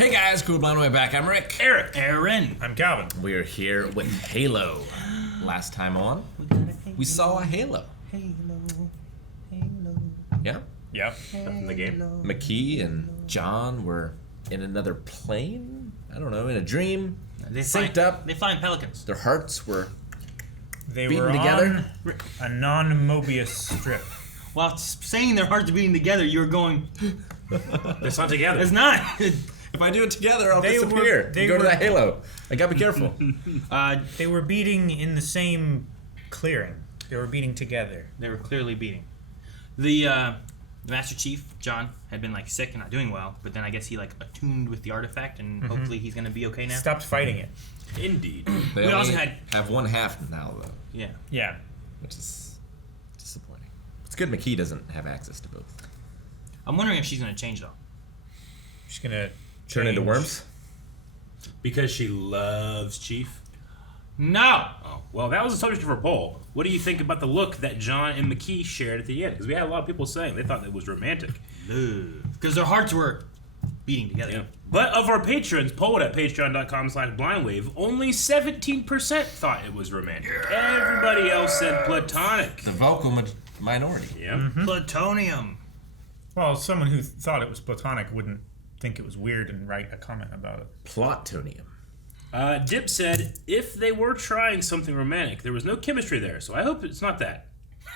Hey guys, cool blown away back. I'm Rick. Eric. Aaron. I'm Calvin. We're here with Halo. Last time on, we saw a Halo. Yeah? Yeah, in the game. McKee and John were in another plane? I don't know, in a dream. They synced up. They flying pelicans. Their hearts were They beating were together. on a non-Mobius strip. While saying their hearts are beating together, you're going. It's not together. It's not. If I do it together, I'll They disappear. were- they Go to were- that Halo. I gotta be careful. They were beating in the same clearing. They were beating together. They were clearly beating. The Master Chief, John, had been sick and not doing well, but then I guess he attuned with the artifact, and hopefully he's gonna be okay now. Stopped fighting it. Indeed. They We also only have one half now, though, Yeah. Yeah. which is disappointing. It's good McKee doesn't have access to both. I'm wondering if she's gonna change though. She's gonna Turn into change. worms? Because she loves Chief? No. Oh, well, that was the subject of our poll. What do you think about the look that John and McKee shared at the end? Because we had a lot of people saying they thought it was romantic. Because their hearts were beating together. Yeah. But of our patrons polled at patreon.com/blindwave, only 17% thought it was romantic. Everybody else said platonic. The vocal minority. Yeah. Plutonium. Well, someone who thought it was platonic wouldn't think it was weird and write a comment about it. Plutonium. Dip said, if they were trying something romantic, there was no chemistry there, so I hope it's not that.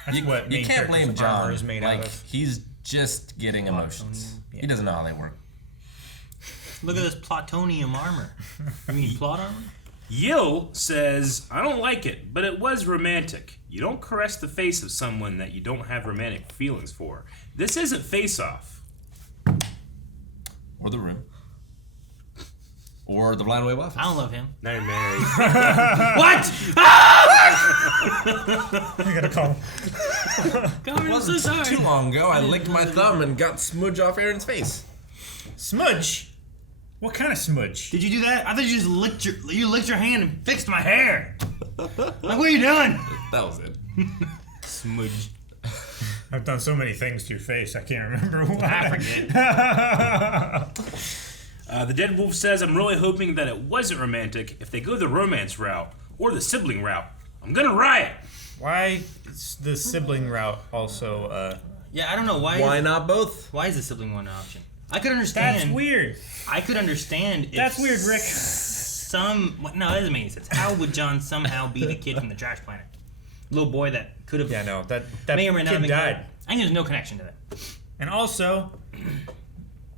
That's what You main can't character's blame John. armor is made out of. He's just getting emotions. Yeah. He doesn't know how they work. Look at this plutonium armor. You mean plot armor? Yil says, I don't like it, but it was romantic. You don't caress the face of someone that you don't have romantic feelings for. This isn't Face Off. Or The Room. Or The Blind Way Waffles. I don't love him. Now you're married. What? I gotta call. God, I'm so Wasn't sorry. too long ago, I licked my thumb and got smudge off Aaron's face. Smudge? What kind of smudge? Did you do that? I thought you just licked your hand and fixed my hair. What are you doing? That was it. Smudge. I've done so many things to your face, I can't remember what. I forget. The Dead Wolf says, I'm really hoping that it wasn't romantic. If they go the romance route or the sibling route, I'm gonna riot. Why is the sibling route also, Yeah, I don't know why. Why not both? Why is the sibling one an option? I could understand. That's weird. I could understand. That's if weird, Rick. No, that doesn't make any sense. How would John somehow be the kid from the trash planet? Little boy that could have. Yeah, no, that may or may not kid have died. I think there's no connection to that. And also,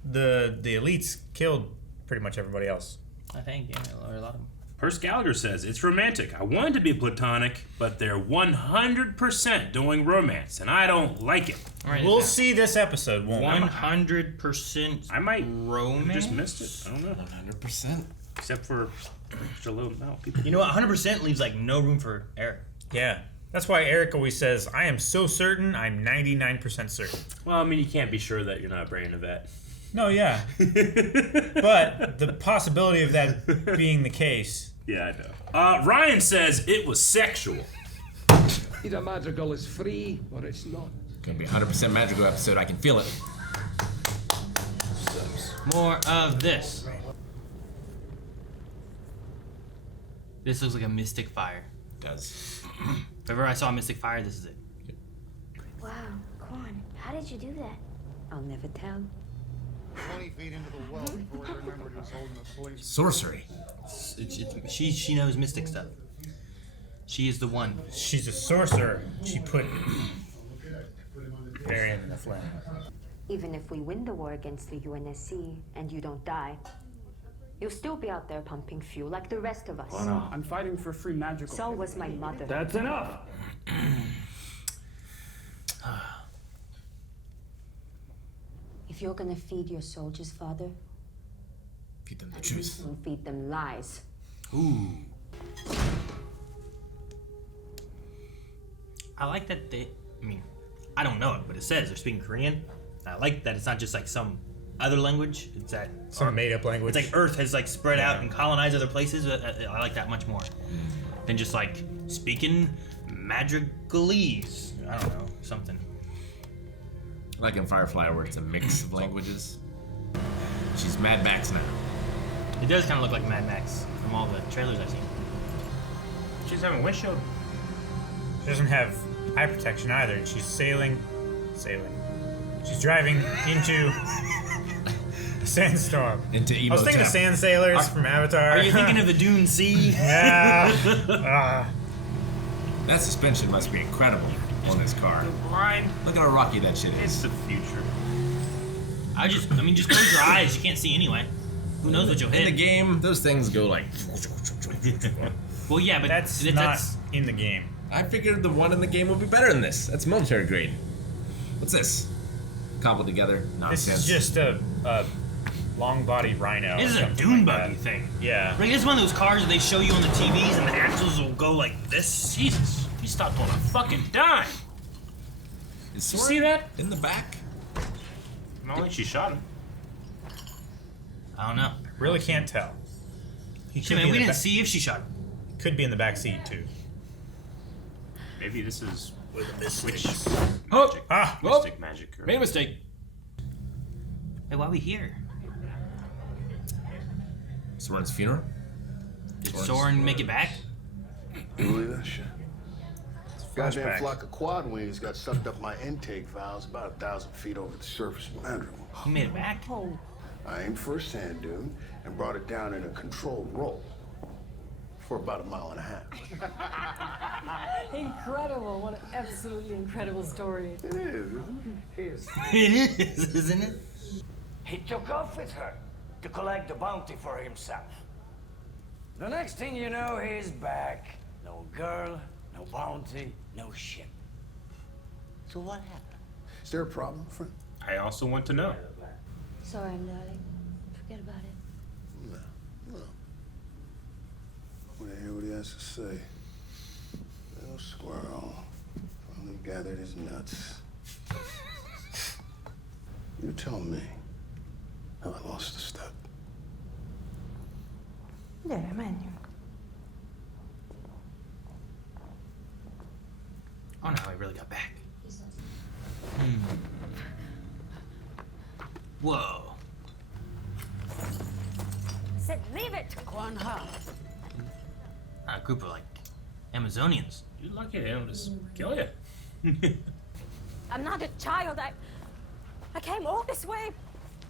the elites killed pretty much everybody else. I think or a lot of them. Purse Gallagher says, it's romantic. I wanted to be platonic, but they're 100% doing romance, and I don't like it. All right, We'll see this episode, won't we? 100%. I might romance. just missed it. I don't know. 100%. Except for such a low amount of people. You know what? 100% leaves no room for error. Yeah. That's why Eric always says, I am so certain, I'm 99% certain. Well, I mean, you can't be sure that you're not Brandon Vet. No, yeah. But the possibility of that being the case. Yeah, I know. Ryan says it was sexual. Either Madrigal is free or it's not. Gonna be a 100% Madrigal episode. I can feel it. More of this. This looks like a mystic fire. It does. If ever I saw a mystic fire, this is it. Wow, Corn, how did you do that? I'll never tell. 20 feet into the well before he remembered he was holding the police. Sorcery. She knows mystic stuff. She is the one. She's a sorcerer. She put Varian in the flame. Even if we win the war against the UNSC and you don't die, you'll still be out there pumping fuel like the rest of us. Oh no, I'm fighting for free magical. So was my mother. That's enough! If you're gonna feed your soldiers, Father, Feed them the truth. don't feed them lies. Ooh. I like that I don't know it, but it says they're speaking Korean. I like that it's not just some other language. It's that Some made-up language. it's Earth has spread out and colonized other places. I like that much more than just speaking Madrigalese. I don't know, something. Like in Firefly, where it's a mix of languages. She's Mad Max now. It does kind of look like Mad Max from all the trailers I've seen. She's having a windshield. She doesn't have eye protection either. She's sailing. She's driving into a sandstorm. Into I emo was thinking of town. Sand Sailors from Avatar. Are you thinking of the Dune Sea? Yeah. That suspension must be incredible on this car. Blind. Look at how rocky that shit It's is. the future. just close your eyes. You can't see anyway. Who knows what you'll In the hit? game, those things go like. Well, yeah, but That's not in the game. I figured the one in the game would be better than this. That's military grade. What's this? Cobbled together This nonsense. is just a long body rhino. This or is a something dune like buggy that. thing. Yeah. Right, this is one of those cars that they show you on the TVs and the axles will go like this. Jesus, he stopped on a fucking dime. Is You Soren see that? in the back? Not like she shot him. I don't know. Really can't tell. He Shit, man, be we in the didn't see if she shot him. Could be in the back seat too. Maybe this is which Oh, Ah. well, mystic magic. Or... made a mistake. Hey, why are we here? Soren's funeral? Did Soren make it back? You believe that shit? Goddamn Flashback. flock of quad wings got sucked up my intake valves about 1,000 feet over the surface of Madrigal. He made it back? I aimed for a sand dune and brought it down in a controlled roll for about 1.5 miles. Incredible. What an absolutely incredible story. It is, isn't it? It is, isn't it? He took off with her to collect the bounty for himself. The next thing you know, he's back. No girl, no bounty, no ship. So what happened? Is there a problem, friend? I also want to know. Soren, darling. Forget about it. No. No. I want to hear what he has to say. Little squirrel finally gathered his nuts. You tell me how I lost a step. Gyere, menjünk. Oh no, he really got back. Whoa. Said leave it. A group of like Amazonians. You're lucky they don't just kill you. I'm not a child. I came all this way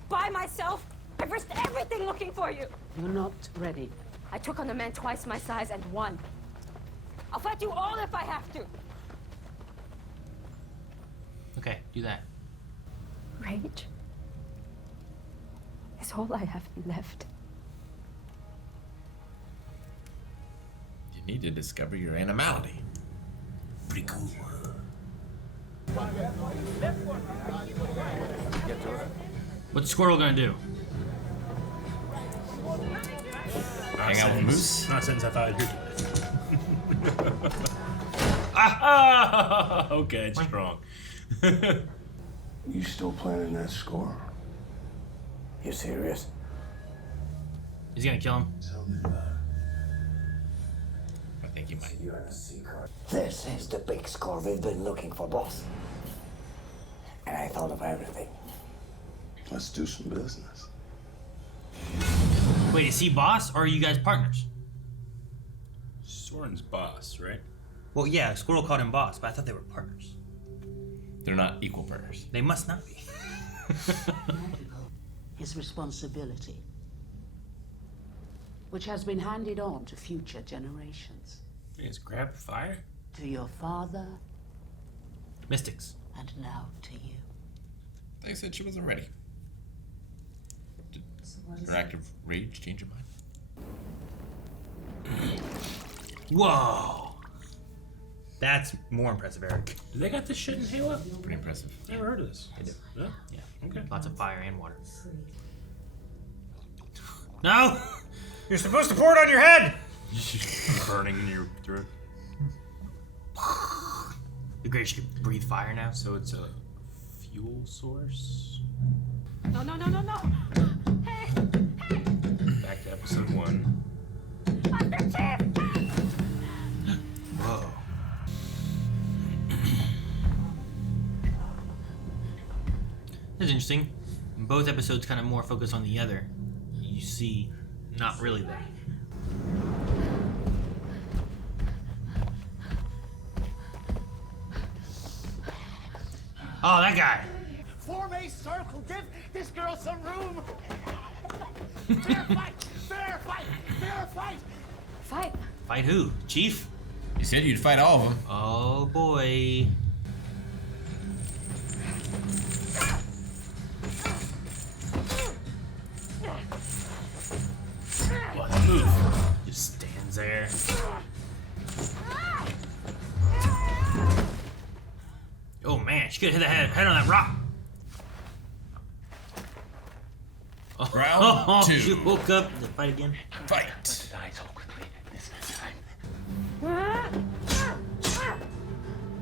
by myself. I risked everything looking for you. You're not ready. I took on a man twice my size and won. I'll fight you all if I have to. Okay, do that. Rage is all I have left. You need to discover your animality. Pretty cool. What's the squirrel gonna do? Hang out with Moose? Not since I thought I'd hear it. Ah! Okay, it's strong. You still planning that score? You serious? He's gonna kill him. I think you might. This is the big score we've been looking for, boss. And I thought of everything. Let's do some business. Wait, is he boss or are you guys partners? Soren's boss, right? Well, yeah, Squirrel called him boss, but I thought they were partners. They're not equal partners. They must not be. His responsibility, which has been handed on to future generations. You just grab fire? To your father, Mystics. and now to you. They said she wasn't ready. Did her active rage change your mind? Whoa! That's more impressive, Eric. Do they got this shit in Halo? Pretty impressive. Never heard of this. They do. Yeah. Yeah. Okay. Lots of fire and water. No! You're supposed to pour it on your head. Burning in your throat. The great you can breathe fire now. So it's a fuel source? No, no, no, no, no. Hey, hey, Back to episode 1. Master Chief. Whoa. That's interesting. Both episodes kind of more focus on the other. You see Not really, though. Oh, that guy. Form a circle. Give this girl some room. Fair fight. Fair fight. Fair fight. Fight. Fight who? Chief? You said you'd fight all of them. Oh, boy. What move? Just stands there. Oh man, she could hit the head on that rock. Round 2. She woke up to fight again. Fight. Die so quickly this time.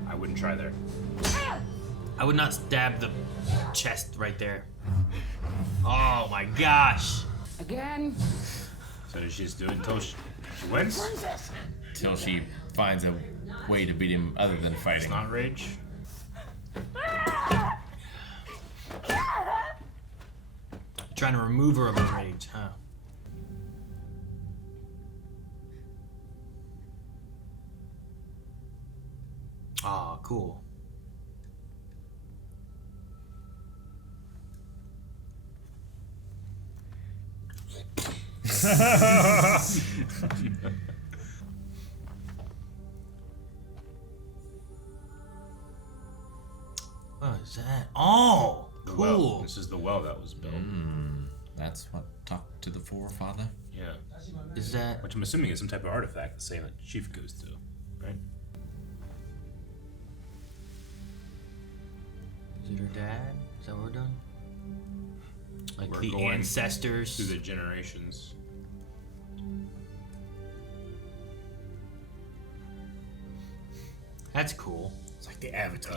I wouldn't try there. I would not stab the chest right there. Oh my gosh. Again? So does she just do it until she wins? Till she finds a way to beat him other than fighting. It's not rage. Trying to remove her of her rage, huh? Ah, cool. What is that? Oh, The well. cool. This is the well that was built. That's what talked to the forefather. Yeah. Is that? Which I'm assuming is some type of artifact the same that Chief goes to, right? Is it her dad? Is that what we're doing? Like We're the going ancestors. Through the generations. That's cool. It's like the Avatar.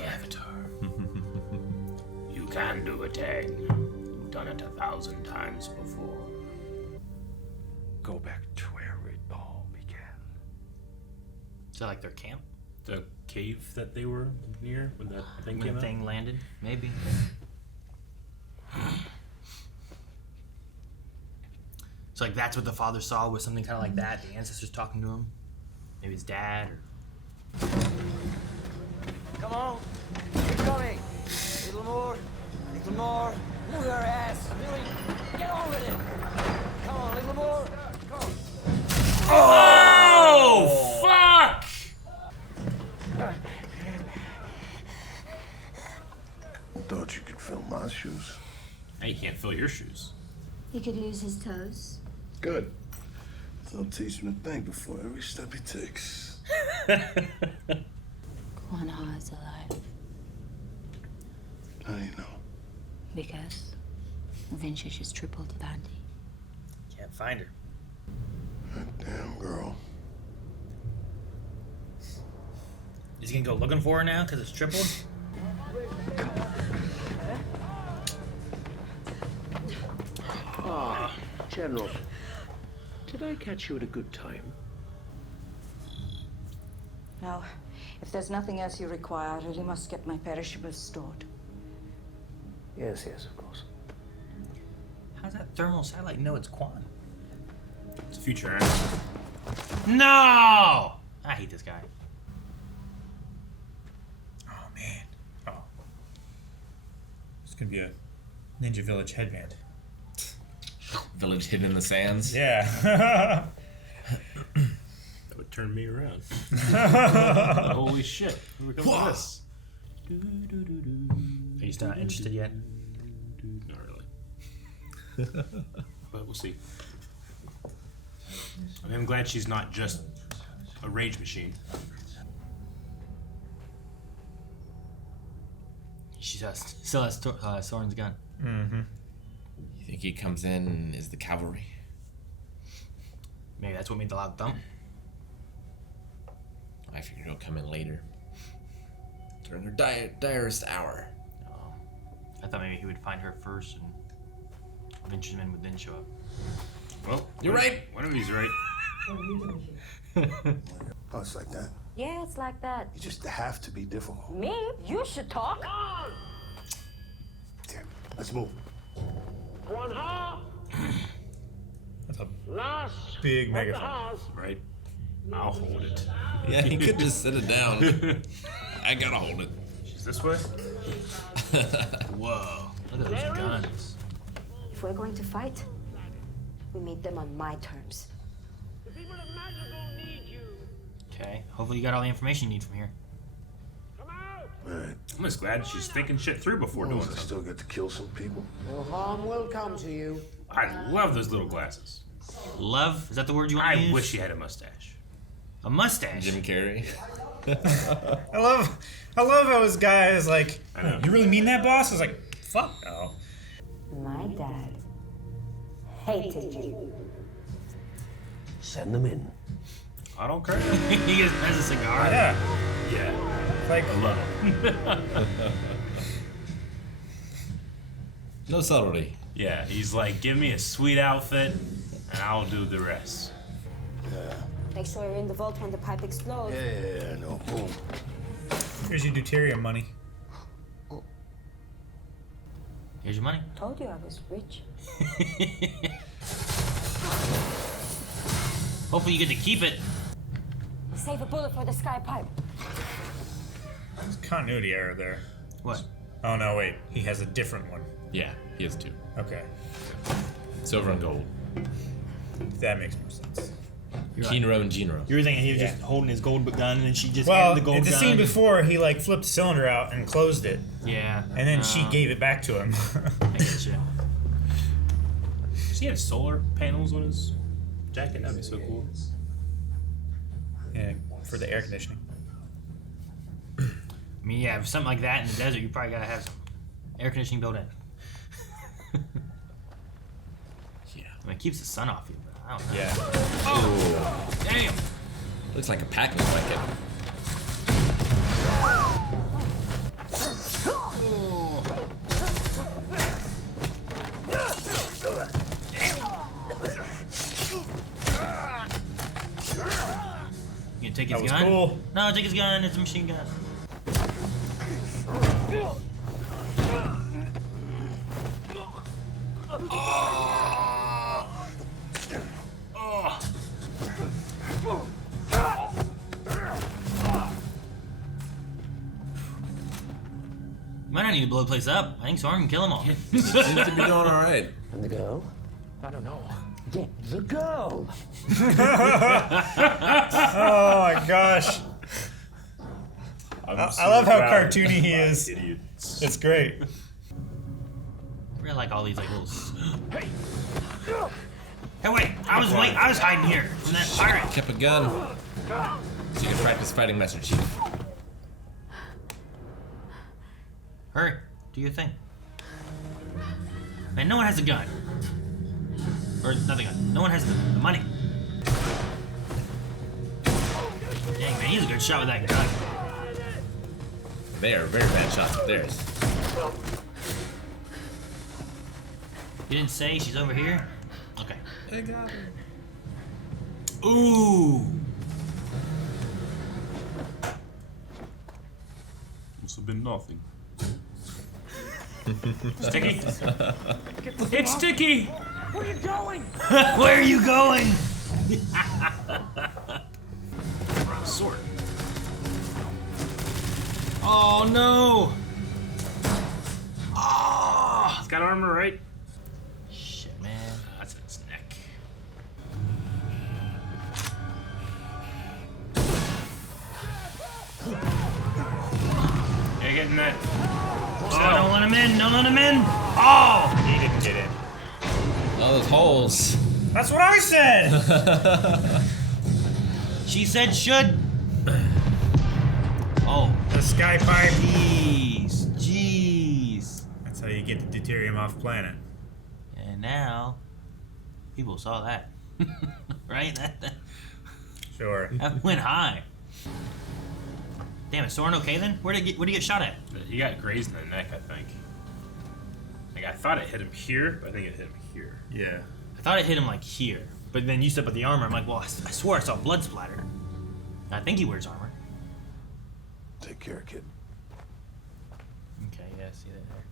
You can do it, Tag. You've done it 1,000 times before. Go back to where it all began. Is that like their camp? The cave that they were near when that thing When came the out? thing landed? Maybe. So like that's what the father saw, was something kind of like that. The ancestors talking to him. Maybe his dad or. Come on. Keep coming. A little more. A little more. Move your ass. Really. Get on with it. Come on, a little more. Come on. Oh, fuck! Thought you could fill my shoes. Hey, you can't fill your shoes. He could lose his toes. Good. So I'll teach him to think before every step he takes. Kwanha is alive. How do you know? Because Vinci just tripled the bounty. Can't find her. That damn girl. Is he gonna go looking for her now because it's tripled? Ah, General. Did I catch you at a good time? Now, if there's nothing else you require, I really must get my perishables stored. Yes, yes, of course. How's that thermal satellite know it's Quan? It's a future answer. No! I hate this guy. Oh man. Oh. It's gonna be a Ninja Village headband. Village hidden in the sands. Yeah. That would turn me around. Holy shit. Where we come from this? Are you still not interested yet? Not really. But we'll see. I'm glad she's not just a rage machine. She still has Soren's gun. Mm-hmm. You think he comes in and is the cavalry? Maybe that's what made the loud thump. I figured he'll come in later. During her direst hour. Oh. I thought maybe he would find her first and Benjamin would then show up. Well, You're right. One of these right. Oh, it's like that. Yeah, it's like that. You just have to be difficult. Me? You should talk. Damn. Let's move. That's a big megaphone. Right? I'll hold it. Yeah, he could just sit it down. I gotta hold it. She's this way? Whoa. Look at those guns. If we're going to fight, we meet them on my terms. Okay. Hopefully you got all the information you need from here. Right. I'm just glad she's thinking shit through before doing I something. still get to kill some people. No harm will come to you. I love those little glasses. Love? Is that the word you want to use? I wish she had a mustache. A mustache? Jim Carrey. I love how this guy is like, I know. you really mean that, boss? I was like, fuck no. My dad hated you. Send them in. I don't care. He just has a cigar. Yeah. Yeah. Like, I love it. No subtlety. Yeah, he's like, give me a sweet outfit, and I'll do the rest. Make sure you're in the vault when the pipe explodes. Yeah, no, boom. here's your deuterium money. Here's your money. Told you I was rich. Hopefully you get to keep it. Save a bullet for the sky pipe. There's a continuity error there. What? Oh no, wait. He has a different one. Yeah, he has 2. Okay. Silver and gold. That makes more sense. Kinro and Jinro. You were thinking he was Yeah. just holding his gold gun and she just Well, handed the gold in the gun. scene before, he like flipped the cylinder out and closed it, Yeah. and then she gave it back to him. I get you. Does he have solar panels on his jacket? That'd be so cool. Yeah, for the air conditioning. I mean, yeah, for something like that in the desert, you probably gotta have some air conditioning built in. Yeah. I mean, it keeps the sun off you, but I don't know. Yeah. Oh! Damn! Looks like a packing blanket. You gonna take That his was gun? cool. No, take his gun. It's a machine gun. You might not need to blow the place up. I think Soren can kill them all. Seems to be doing all right. And the girl? I don't know. Get the girl. Oh my gosh. I love how cartoony he is. Idiots. It's great. I really like all these like little. Hey, wait! I was hiding here from that pirate. Kept a gun. So you can practice fighting Master Chief. Hurry, do your thing. Man, no one has a gun. Or not the gun. No one has the money. Dang, man, he's a good shot with that gun. They are very bad shots of theirs. You didn't say she's over here? Okay. I got her. Ooh! Must have been nothing. Sticky? It's sticky! Where are you going? Where are you going? Sword. Oh no! Oh! It's got armor, right? Shit, man. That's its neck. Yeah, getting that. Oh, don't let him in! Don't let him in! Oh! He didn't get in. Oh, those holes. That's what I said! She said should. Oh. The sky pipe. Jeez. That's how you get the deuterium off planet. And now, people saw that. Right? That Sure. went high. Damn, is Soren okay then? Where'd he get shot at? He got grazed in the neck, I think. Like, I thought it hit him here, but I think it hit him here. Yeah. I thought it hit him like here. But then you stepped up the armor. I'm like, well, I swore I saw blood splatter. I think he wears armor. Take care, kid. Okay, yeah, I see that there.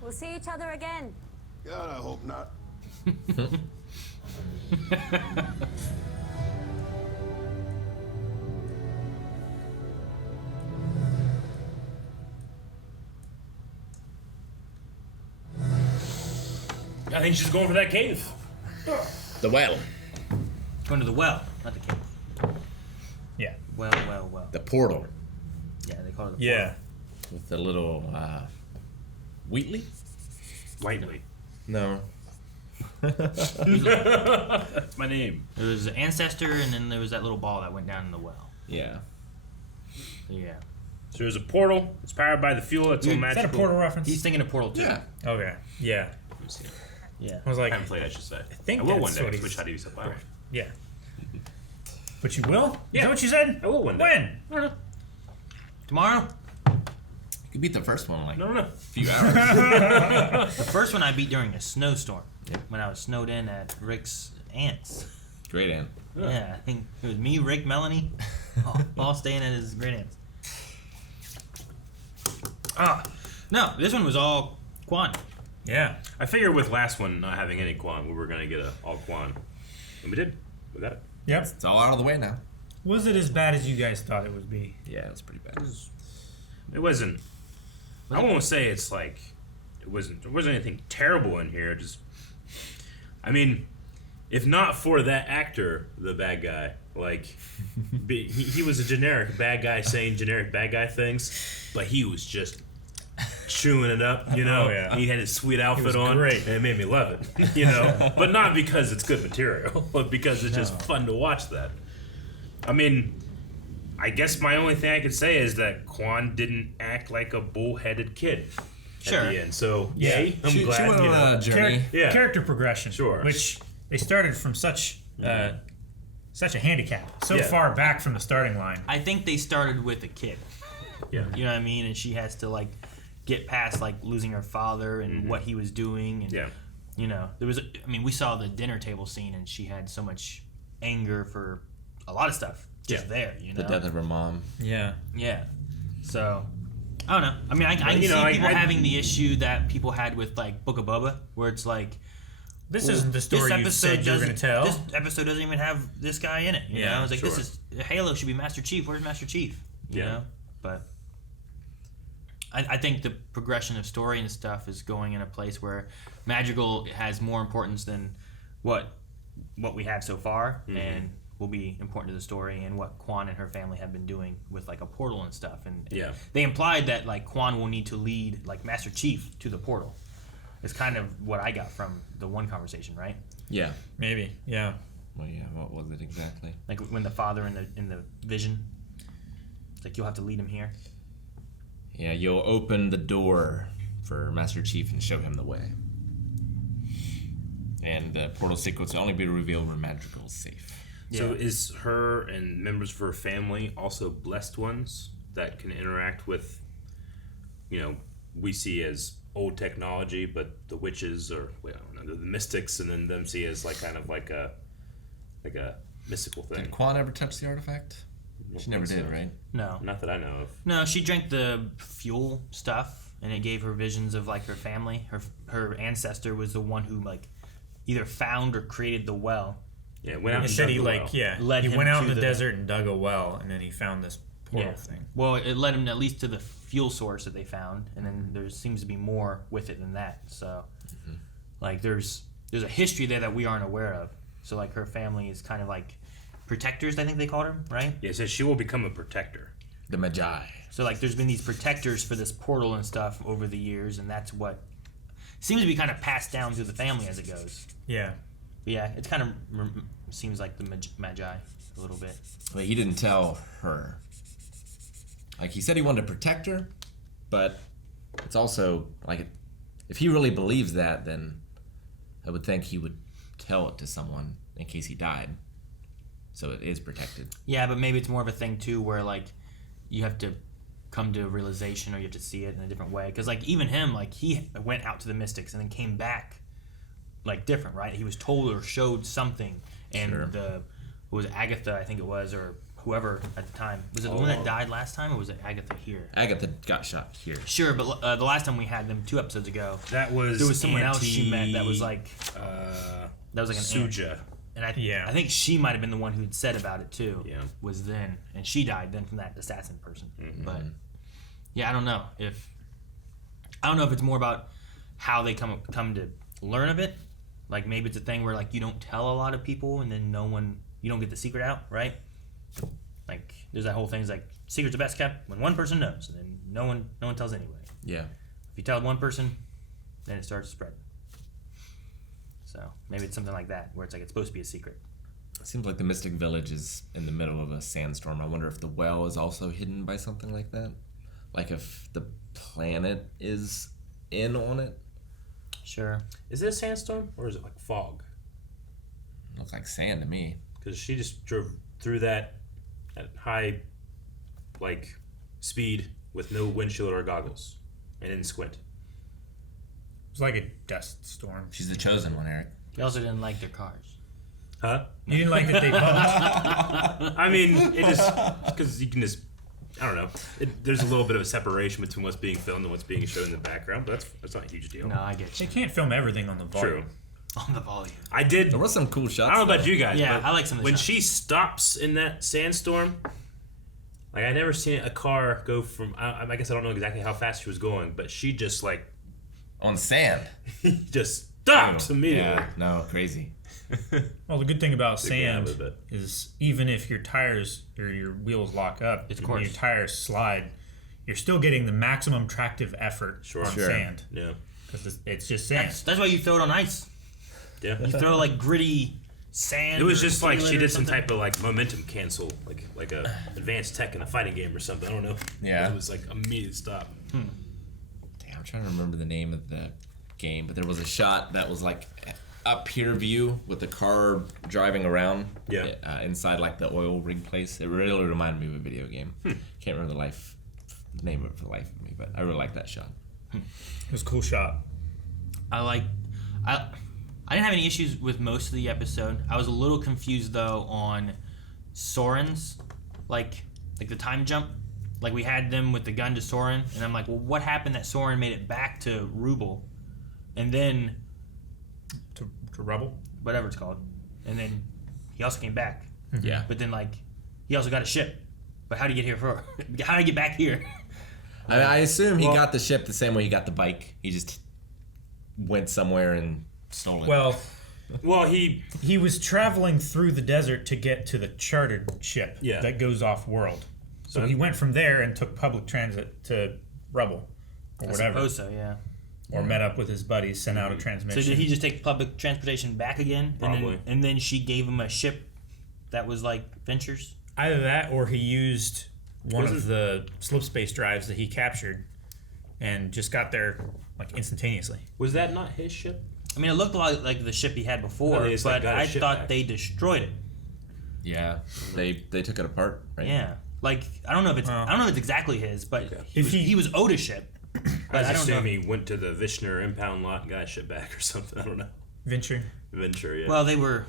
We'll see each other again. God, I hope not. I think she's going for that cave. The well. Going to the well, not the cave. Yeah. Well. The portal. Yeah, they call it the Yeah. With the little Wheatley? Whiteley. No. That's my name. There was an ancestor, and then there was that little ball that went down in the well. Yeah. Yeah. So there's a portal. It's powered by the fuel. It's all Is magical. that a Portal reference? He's thinking of Portal 2. Yeah. Okay. Yeah. Let me see. Yeah. I was like, I haven't played, I should say. I think will that's one day. what he's- Switch how to use it. Wow. yeah. But you will? Yeah. Is that what you said? I will one day. When? I don't know. Tomorrow? You could beat the first one in like No. a few hours. The first one I beat during a snowstorm. When I was snowed in at Rick's aunt's. Great aunt. Yeah, I think it was me, Rick, Melanie, all staying at his great aunt's. No, this one was all Quan. Yeah. I figured with last one not having any Quan, we were going to get a all Quan. And we did with that. Yep. It's all out of the way now. Was it as bad as you guys thought it would be? Yeah, it's pretty bad. It wasn't. I won't say it's like there wasn't anything terrible in here. Just, I mean, if not for that actor, the bad guy, like he was a generic bad guy saying generic bad guy things, but he was just chewing it up, you know. Oh, yeah. He had his sweet outfit was on, great. and it made me love it, you know. But not because it's good material, but because it's just fun to watch that. I mean, I guess my only thing I could say is that Quan didn't act like a bullheaded kid Sure. at the end. So, Yeah. yay, I'm She glad. went you on know. a journey. Yeah. Character progression. Sure. Which they started from such such a handicap. So Yeah. far back from the starting line. I think they started with a kid. Yeah. You know what I mean? And she has to like get past like losing her father and what he was doing. And, Yeah. you know, there was, we saw the dinner table scene and she had so much anger for a lot of stuff just there, you know? The death of her mom. Yeah. Yeah. So, I don't know. I mean, I can you see know, people I- having the issue that people had with like Book of Boba, where it's like, This isn't the story you said you were going to tell. This episode doesn't even have this guy in it. You know, it's like sure. this is Halo should be Master Chief. Where's Master Chief? You Yeah. know, but I think the progression of story and stuff is going in a place where Madrigal has more importance than what we have so far, and will be important to the story and what Quan and her family have been doing with like a portal and stuff. And Yeah. they implied that like Quan will need to lead like Master Chief to the portal. It's kind of what I got from the one conversation, right? Yeah. Maybe. Yeah. Well, yeah. What was it exactly? Like when the father in the vision, it's like you'll have to lead him here. Yeah, you'll open the door for Master Chief and show him the way. And the portal sequence will only be revealed when Madrigal's safe. So is her and members of her family also blessed ones that can interact with, you know, we see as old technology, but the witches or well, I don't know, the mystics, and then them see as like kind of like a mystical thing. Did Quan ever touch the artifact? She never did, right? No. Not that I know of. No, she drank the fuel stuff, and it gave her visions of like her family. Her ancestor was the one who like either found or created the well. Yeah, went out He and said dug he the like well. he him went out to in the the- desert and dug a well, and then he found this portal thing. Well, it led him at least to the fuel source that they found, and then there seems to be more with it than that. So, like, there's a history there that we aren't aware of. So, like, her family is kind of like protectors, I think they called her, right? Yeah, it says she will become a protector. The Magi. So, like, there's been these protectors for this portal and stuff over the years, and that's what seems to be kind of passed down through the family as it goes. Yeah. But yeah, it's kind of seems like the Magi a little bit. But he didn't tell her. Like, he said he wanted to protect her, but it's also, like, if he really believes that, then I would think he would tell it to someone in case he died. So it is protected. Yeah, but maybe it's more of a thing, too, where, like, you have to come to a realization or you have to see it in a different way. Because, like, even him, like, he went out to the Mystics and then came back, like, different, right? He was told or showed something. And Sure. What was it, Agatha, I think it was, or whoever at the time. Was it the one that died last time, or was it Agatha here? Agatha got shot here. Sure, but the last time we had them 2 episodes ago, That was there was someone else she met that was like, That was like an aunt. Suja. And I Yeah. think she might have been the one who'd said about it too. Yeah. Was then, and she died then from that assassin person. Mm-hmm. But yeah, I don't know if it's more about how they come to learn of it. Like maybe it's a thing where like you don't tell a lot of people, and then you don't get the secret out, right? Like there's that whole thing is like secret's the best kept when one person knows, and then no one tells anyway. Yeah. If you tell one person, then it starts spreading. So maybe it's something like that, where it's like it's supposed to be a secret. It seems like the Mystic Village is in the middle of a sandstorm. I wonder if the well is also hidden by something like that. Like if the planet is in on it. Sure. Is it a sandstorm or is it like fog? Looks like sand to me. Because she just drove through that at high, like, speed with no windshield or goggles and didn't squint. It was like a dust storm. She's the chosen one, Eric. They also didn't like their cars. Huh? You didn't like that they bumped? I mean, it just because you can just, I don't know. There's a little bit of a separation between what's being filmed and what's being shown in the background, but that's not a huge deal. No, I get They you. can't film everything on the volume. True. On the volume. I did. There were some cool shots. I don't know about though. you guys. Yeah, but I like some of the when shots. she stops in that sandstorm. Like I never seen a car go from. I guess I don't know exactly how fast she was going, but she just like On sand. just stops immediately. Yeah, no, crazy. Well, the good thing about Big fan sand of it. is even if your tires or your wheels lock up, Of and course. your tires slide, you're still getting the maximum tractive effort Sure. on Sure. sand Yeah. because it's just sand. That's why you throw it on ice. Yeah. You throw like gritty sand. It was or just like sealant she or did some something. type of like momentum cancel, like a advanced tech in a fighting game or something. I don't know. Yeah. It was like immediate stop. Damn, I'm trying to remember the name of the game, but there was a shot that was like up here view with the car driving around. Yeah. Inside like the oil rig place. It really reminded me of a video game. Can't remember the name of it for the life of me, but I really like that shot. It was a cool shot. I didn't have any issues with most of the episode. I was a little confused though on Soren's like the time jump. Like we had them with the gun to Soren, and I'm like, well, what happened that Soren made it back to Rubel, and then To Rebel? whatever it's called, and then he also came back. Yeah. But then like he also got a ship. But how did he get here for? How did he get back here? I assume he got the ship the same way he got the bike. He just went somewhere and stole it. Well, Well, he he was traveling through the desert to get to the chartered ship Yeah. that goes off world. So he went from there and took public transit to Rebel or I whatever. suppose so, yeah. Or met up with his buddies, sent out a So transmission. did he just take public transportation back again? Probably. And then she gave him a ship that was like Ventures? Either that or he used one Was of the slip space drives that he captured and just got there like instantaneously. was that not his ship? I mean, it looked like the ship he had before, No, they just, like, but got his I ship thought back. they destroyed it. yeah, they took it apart. Right? Yeah. Like, I don't know if it's exactly his, but he was owed a ship. I But just I don't know. assume he went to the Vishner impound lot and got his ship back or something. I don't know. Venture. Venture, yeah. Well, they were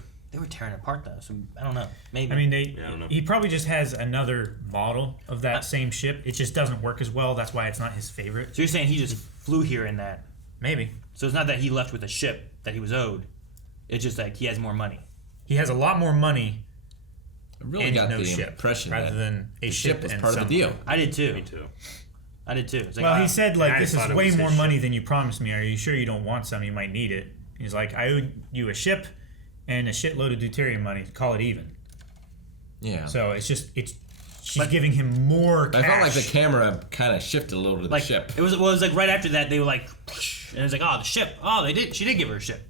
tearing it apart though, so I don't know. Maybe. I mean, I don't know. he probably just has another model of that same ship. It just doesn't work as well. That's why it's not his favorite. So you're saying he just flew here in that? Maybe. So it's not that he left with a ship that he was owed. It's just like he has more money. He has a lot more money I really and got no the ship, impression rather that than a the ship was and part of some the deal. money. I did too. Me too. I did too. It's like, Well, he said like, I this thought is it way was more his money ship. than you promised me. Are you sure you don't want some? You might need it. He's like, I owed you a ship and a shitload of deuterium money. Call it even. Yeah. So she's giving him more But cash. I felt like the camera kind of shifted a little to the like ship. it was like right after that they were like, and it was like, oh, the ship. Oh, she did give her a ship.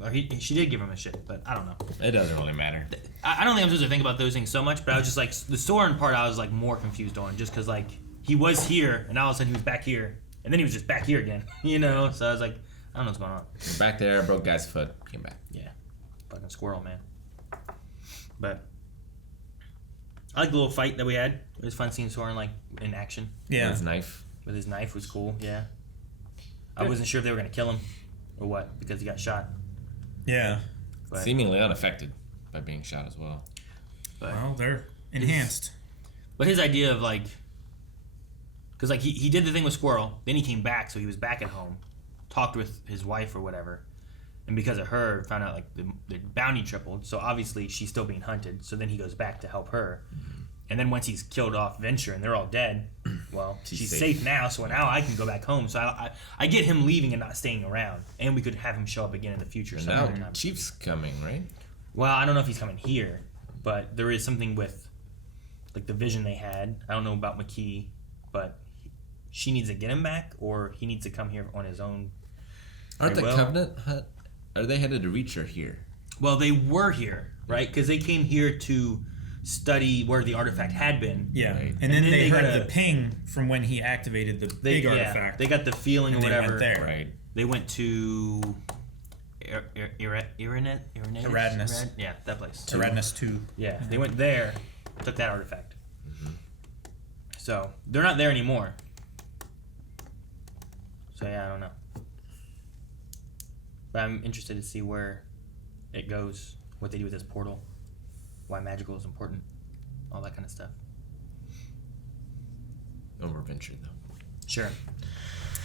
Or she did give him a ship, but I don't know. It doesn't really matter. I don't think I'm supposed to think about those things so much, but I was just like the Soren part. I was like more confused on just because like he was here and all of a sudden he was back here and then he was just back here again, you know. So I was like, I don't know what's going on. Back there, broke guy's foot, came back. Yeah, fucking squirrel, man. But I like the little fight that we had. It was fun seeing Soren like in action yeah. His knife. with his knife. Was cool. Yeah, I wasn't sure if they were gonna kill him or what because he got shot. Yeah. But, Seemingly unaffected by being shot as well. but Well, they're enhanced. But his idea of like, because like he did the thing with Squirrel, then he came back, so he was back at home, talked with his wife or whatever, and because of her, found out like the bounty tripled. So obviously she's still being hunted. So then he goes back to help her, and then once he's killed off Venture and they're all dead, well, she's safe now. So now I can go back home. So I get him leaving and not staying around, and we could have him show up again in the future. And now Chief's coming, right? Well, I don't know if he's coming here, but there is something with like the vision they had. I don't know about McKee, but she needs to get him back, or he needs to come here on his own. Aren't the Covenant Hut? Are they headed to Reach or here? Well, they were here, right? Because they came here to study where the artifact had been. Yeah, Right. and then they heard the ping from when he activated the big Yeah, artifact. they got the feeling or and they whatever. went there. Right. They went to Eradnus. Yeah, that place. Eradnus 2. Yeah, they went there, took that artifact. So they're not there anymore. So yeah, I don't know. But I'm interested to see where it goes, what they do with this portal, why magical is important, all that kind of stuff. No more Venture though. Sure.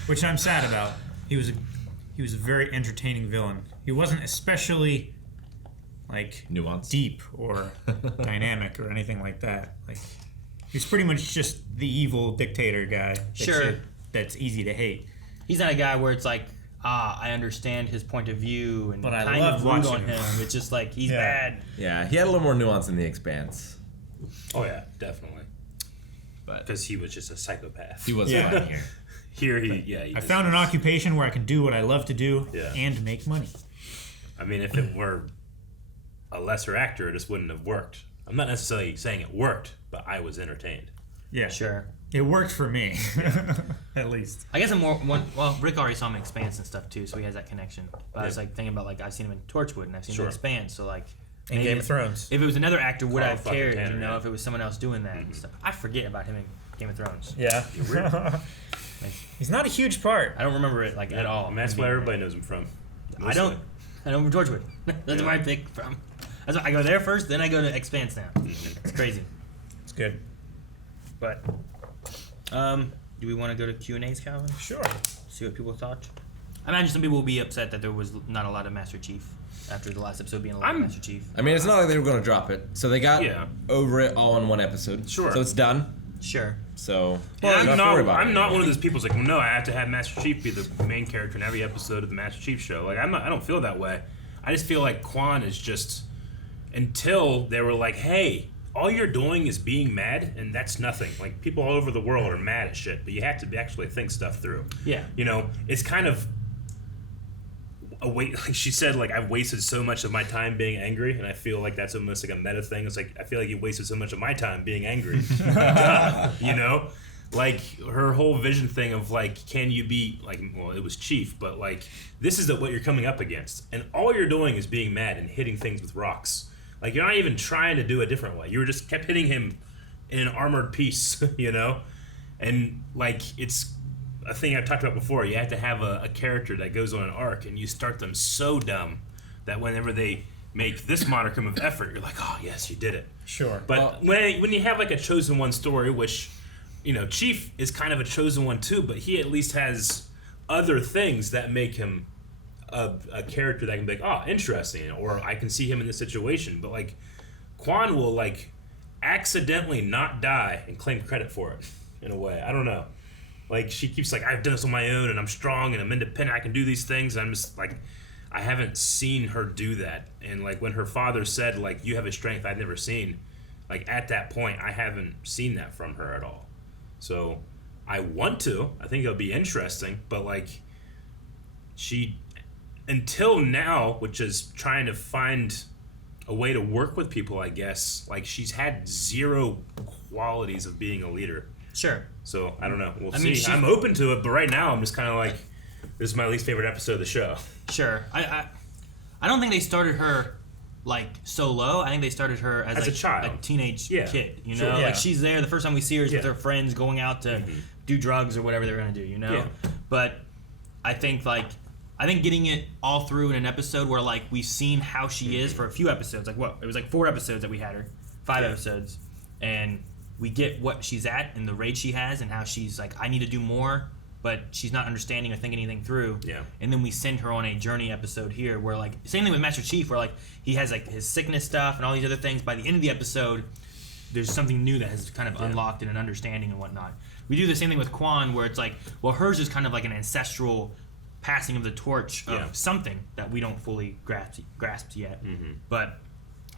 Which I'm sad about. He was a very entertaining villain. He wasn't especially like Nuance, deep or dynamic or anything like that. Like he's pretty much just the evil dictator guy. That's easy to hate. He's not a guy where it's like, I understand his point of view and But I kind love of root watching on him. It's just like he's bad. Yeah, he had a little more nuance in The Expanse. Oh yeah, definitely. But because he was just a psychopath. He was fine here. Here he I found an occupation where I can do what I love to do Yeah. and make money. I mean, if it were a lesser actor, it just wouldn't have worked. I'm not necessarily saying it worked, but I was entertained. Yeah, Sure. It worked for me, at least. I guess I'm more well. Rick already saw him in Expanse and stuff too, so he has that connection. But I was like thinking about like I've seen him in Torchwood and I've seen him in Expanse, so like And maybe Game of Thrones. If it was another actor, would I have fucking cared? Tanner, You know, yeah. if it was someone else doing that and stuff. I forget about him in Game of Thrones. Yeah. He's not a huge part. I don't remember it like at all. And that's where everybody knows him from. I don't. I know him from Torchwood. That's where I pick from. That's why I go there first, then I go to Expanse now. It's crazy. It's good. But do we want to go to Q&As, Calvin? Sure. See what people thought. I imagine some people will be upset that there was not a lot of Master Chief after the last episode being a lot of Master Chief. I mean, it's not like they were going to drop it, so they got over it all in one episode. Sure. So it's done. Sure. So Well, I'm not worry about I'm it. not one of those people who's like, well, no, I have to have Master Chief be the main character in every episode of the Master Chief show. Like, I don't feel that way. I just feel like Quan is just, until they were like, hey, all you're doing is being mad, and that's nothing. Like, people all over the world are mad at shit, but you have to actually think stuff through. Yeah. You know, it's kind of like she said, like, I've wasted so much of my time being angry, and I feel like that's almost like a meta thing. It's like, I feel like you wasted so much of my time being angry. You know? Like, her whole vision thing of, like, can you be, like, well, it was Chief, but, like, this is what you're coming up against. And all you're doing is being mad and hitting things with rocks. Like, you're not even trying to do a different way. You were just kept hitting him in an armored piece, you know? And, like, it's a thing I've talked about before. You have to have a character that goes on an arc, and you start them so dumb that whenever they make this modicum of effort, you're like, oh, yes, you did it. Sure. But when you have, like, a chosen one story, which, you know, Chief is kind of a chosen one, too, but he at least has other things that make him a character that can be like, oh, interesting, or I can see him in this situation. But, like, Quan will, like, accidentally not die and claim credit for it, in a way. I don't know. Like, she keeps like, I've done this on my own, and I'm strong, and I'm independent, I can do these things, and I'm just, like, I haven't seen her do that. And, like, when her father said, like, you have a strength I've never seen, like, at that point, I haven't seen that from her at all. So, I want to. I think it'll be interesting, but, like, she, until now, which is trying to find a way to work with people, I guess, like, she's had zero qualities of being a leader. Sure. So, I don't know. We'll I see. mean, I'm open to it, but right now, I'm just kind of like, this is my least favorite episode of the show. Sure. I don't think they started her like so low. I think they started her as a like child, a teenage kid. You Sure. know, Yeah. like she's there. The first time we see her is with her friends going out to do drugs or whatever they're gonna do. You know, Yeah. but I think getting it all through in an episode where like we've seen how she is for a few episodes. Like what? It was like 4 episodes that we had her, 5 episodes, and we get what she's at and the rage she has and how she's like, I need to do more but she's not understanding or thinking anything through. Yeah. And then we send her on a journey episode here where, like, same thing with Master Chief, where, like, he has, like, his sickness stuff and all these other things. By the end of the episode, there's something new that has kind of unlocked and an understanding and whatnot. We do the same thing with Quan, where it's like, well, hers is kind of like an ancestral passing of the torch of something that we don't fully grasp yet. But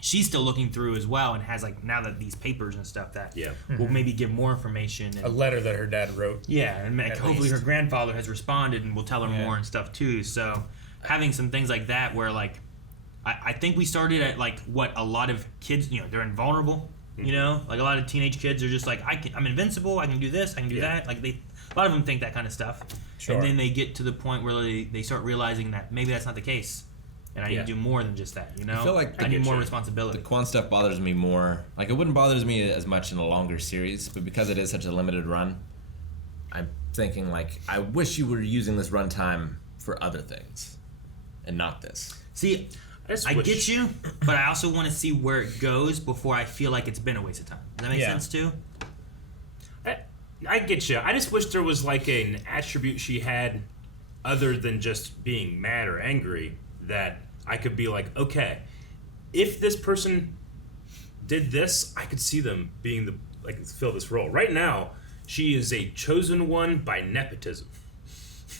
she's still looking through as well, and has, like, now that these papers and stuff that will maybe give more information. And, a letter that her dad wrote. yeah, and like, hopefully her grandfather has responded and will tell her more and stuff too. So having some things like that where, like, I think we started at, like, what a lot of kids, they're invulnerable. You know, like, a lot of teenage kids are just like, I'm invincible, I can do this, I can do that. Like, a lot of them think that kind of stuff. Sure. And then they get to the point where they start realizing that maybe that's not the case. And I need to do more than just that, I feel like I need more responsibility. The Quan stuff bothers me more. Like, it wouldn't bother me as much in a longer series, but because it is such a limited run, I'm thinking, like, I wish you were using this runtime for other things and not this. See, I get you, but I also want to see where it goes before I feel like it's been a waste of time. Does that make sense too? I get you. I just wish there was, like, an attribute she had other than just being mad or angry that I could be like, okay, if this person did this, I could see them being fill this role. Right now, she is a chosen one by nepotism.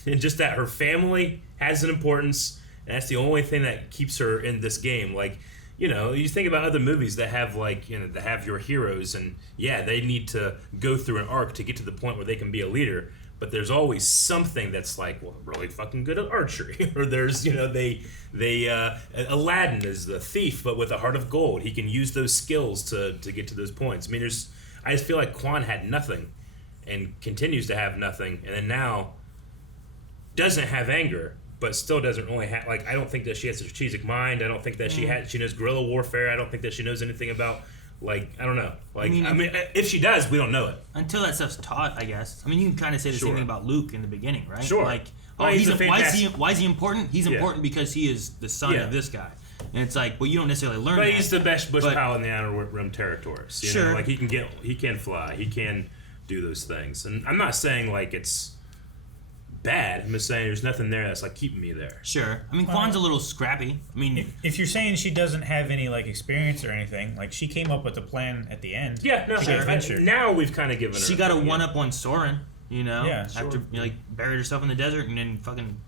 And just that her family has an importance, and that's the only thing that keeps her in this game. Like, you think about other movies that have, like, that have your heroes, and they need to go through an arc to get to the point where they can be a leader. But there's always something that's like, well, really fucking good at archery. Or there's, Aladdin is the thief, but with a heart of gold. He can use those skills to get to those points. I mean, I just feel like Quan had nothing and continues to have nothing. And then now doesn't have anger, but still doesn't really have, like, I don't think that she has a strategic mind. I don't think that she knows guerrilla warfare. I don't think that she knows anything about, like, I don't know. Like, I mean, if she does, we don't know it. Until that stuff's taught, I guess. I mean, you can kind of say the same thing about Luke in the beginning, right? Sure. Like, why is he important? He's important because he is the son of this guy. And it's like, well, you don't necessarily learn but that. He's the best bush pal in the Outer Rim territories. You know? Like, he can fly. He can do those things. And I'm not saying, like, it's bad. I'm just saying there's nothing there that's, like, keeping me there. Sure. I mean, Quan's a little scrappy. I mean, if you're saying she doesn't have any, like, experience or anything, like, she came up with a plan at the end. Yeah, no, now we've kind of given her. She got a one-up on Soren, Yeah, after buried herself in the desert and then fucking.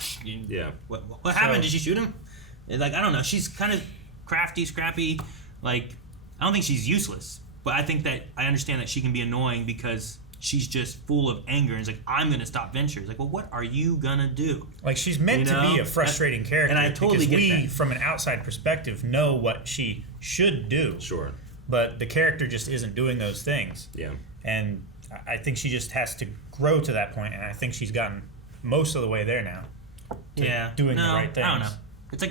What happened? Did she shoot him? Like, I don't know. She's kind of crafty, scrappy. Like, I don't think she's useless, but I think that I understand that she can be annoying because she's just full of anger and is like, I'm going to stop Venture. It's like, well, what are you going to do? Like, she's meant to be a frustrating character. And I totally because get we, that. from an outside perspective, know what she should do. Sure. But the character just isn't doing those things. Yeah. And I think she just has to grow to that point, and I think she's gotten most of the way there now. Doing the right things. I don't know. It's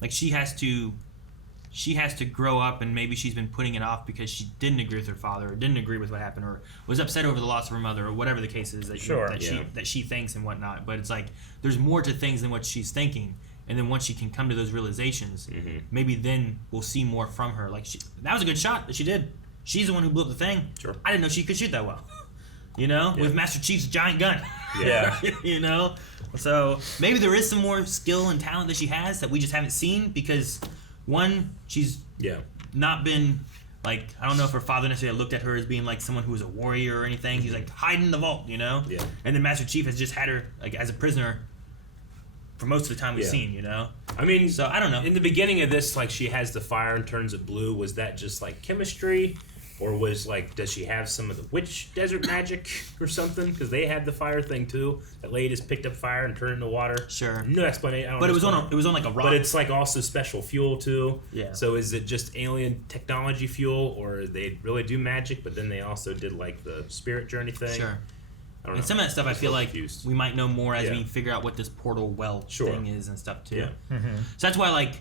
like she has to grow up, and maybe she's been putting it off because she didn't agree with her father, or didn't agree with what happened, or was upset over the loss of her mother, or whatever the case is that she thinks and whatnot. But it's like there's more to things than what she's thinking, and then once she can come to those realizations, maybe then we'll see more from her. Like, that was a good shot that she did. She's the one who blew up the thing. Sure. I didn't know she could shoot that well. With Master Chief's giant gun. Yeah. So maybe there is some more skill and talent that she has that we just haven't seen because, one, she's not been, like, I don't know if her father necessarily looked at her as being like someone who was a warrior or anything. He's like, hide in the vault, Yeah. And then Master Chief has just had her, like, as a prisoner for most of the time we've seen, I mean, so I don't know. In the beginning of this, like, she has the fire and turns it blue. Was that just, like, chemistry? Or was, like, does she have some of the witch desert magic or something? Because they had the fire thing too. That lady just picked up fire and turned it into water. Sure. No explanation. But it was on like a rock. But it's like also special fuel too. Yeah. So is it just alien technology fuel, or they really do magic, but then they also did like the spirit journey thing? Sure. I don't know. And some of that stuff I feel like confused. we might know more as we figure out what this portal well thing is and stuff too. Yeah. So that's why, like,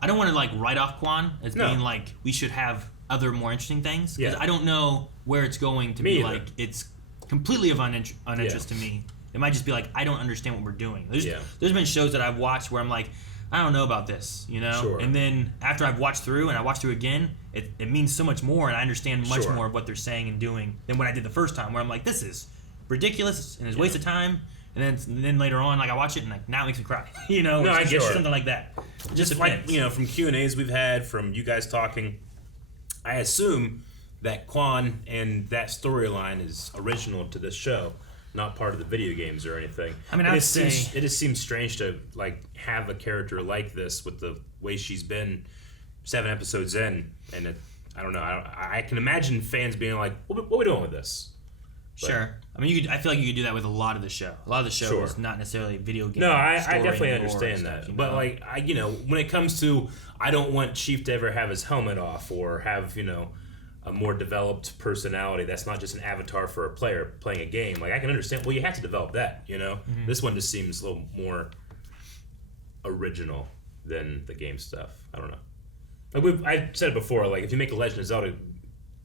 I don't want to, like, write off Quan as being like we should have other more interesting things because I don't know where it's going to be. Like, it's completely of uninterest to me. It might just be like I don't understand what we're doing. There's been shows that I've watched where I'm like, I don't know about this, Sure. And then after I've watched through and I watch through again, it means so much more and I understand much more of what they're saying and doing than what I did the first time where I'm like, this is ridiculous and it's a waste of time. And then later on, like I watch it and like now it makes me cry. You know, No, I get something like that. Just like from Q&As we've had, from you guys talking, I assume that Quan and that storyline is original to this show, not part of the video games or anything. I mean, it just seems strange to like have a character like this with the way she's been 7 episodes in, and I don't know. I can imagine fans being like, "What are we doing with this?" But, sure. I mean, I feel like you could do that with a lot of the show. A lot of the show Sure. is not necessarily video game. No, I story definitely and lore understand and that. stuff, you But know? like, when it comes to, I don't want Chief to ever have his helmet off or have a more developed personality. That's not just an avatar for a player playing a game. Like I can understand. Well, you have to develop that. Mm-hmm. This one just seems a little more original than the game stuff. I don't know. Like I said it before. Like if you make a Legend of Zelda